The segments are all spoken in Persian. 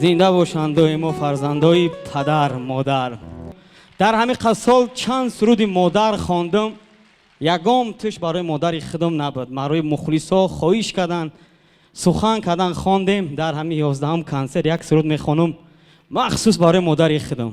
زنده باشند ما فرزندای پدر مادر. در همین قصال چند سرود مادر خواندم، یگام توش برای مادر خودم نبود. برای مخلصا خواهش کردن، سخن کردن، خواندیم. در همین 11ام کنسرت یک سرود میخوانم مخصوص برای مادر خودم.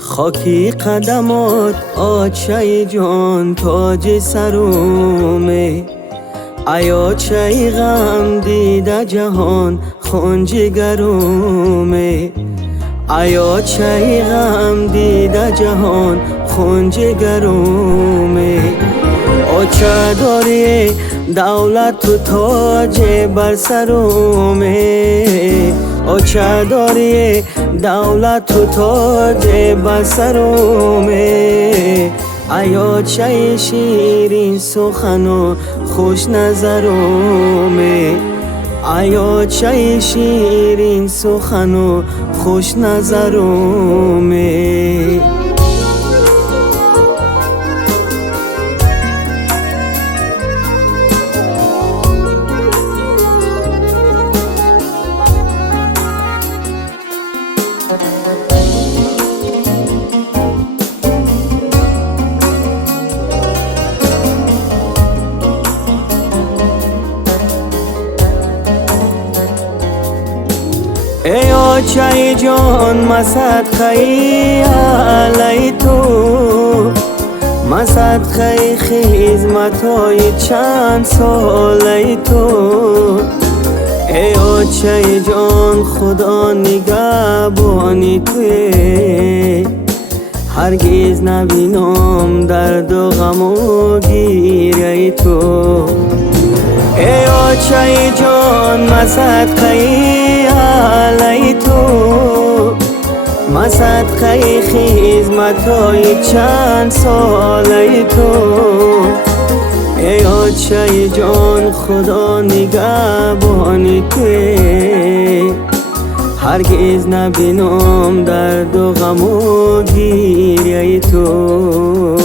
خاکی قدمات آچه جان تاج سرومه، آیاچه غم دیده جهان خون جگرومه، آیاچه غم دیده جهان خون جگرومه. آچه داری دولت و تاج بر سرومه، آچه داری دولت و تاج بر سرومه، آیاچه شیرین سخن و خوش نظرومه، آیاچه شیرین سخن و خوش نظرومه. ای آچه جان مصدقه علی تو، مصدقه خدمتای چند ساله تو. ای آچه جان خدا نگهبانی توی، هرگز نبینم درد و غم و گیره تو. ای آچه جان مصدقه علی تو، مصدقه خدمتای چند ساله تو. ای آچه جان خدا نگهبانی توی، هرگز نبینم درد و غم و گیره تو.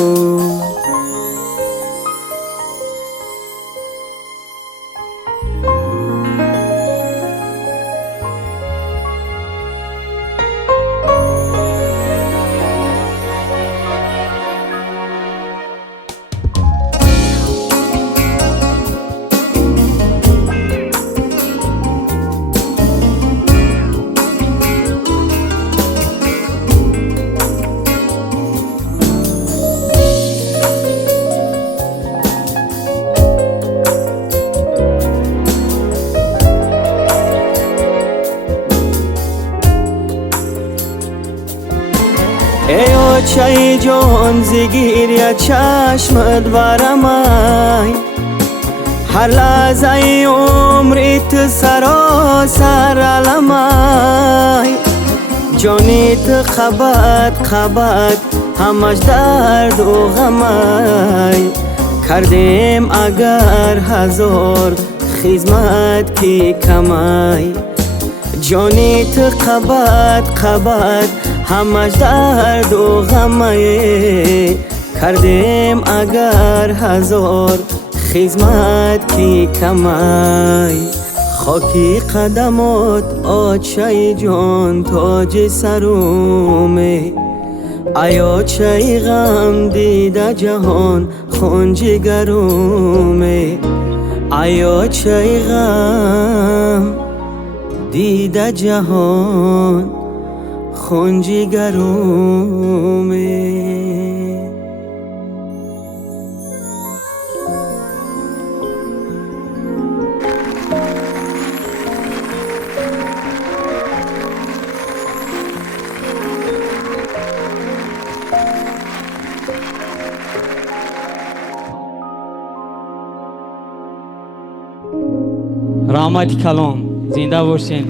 ای آچه جان زگیر چشمت برمای، هر لحظه عمریت سراسر علمای. جانیت خبت همش درد و غمای، کردیم اگر هزار خدمت کی کمای. جانیت خبت همش درد و غمه، کردیم اگر هزار خدمت کی کمای. خاکی قدمات آچه جان تاج سرومه، آیاچه غم دیده جهان خون جگرومه، آیاچه غم دیده جهان خون جگرومه. رحمت کلام زنده باشین.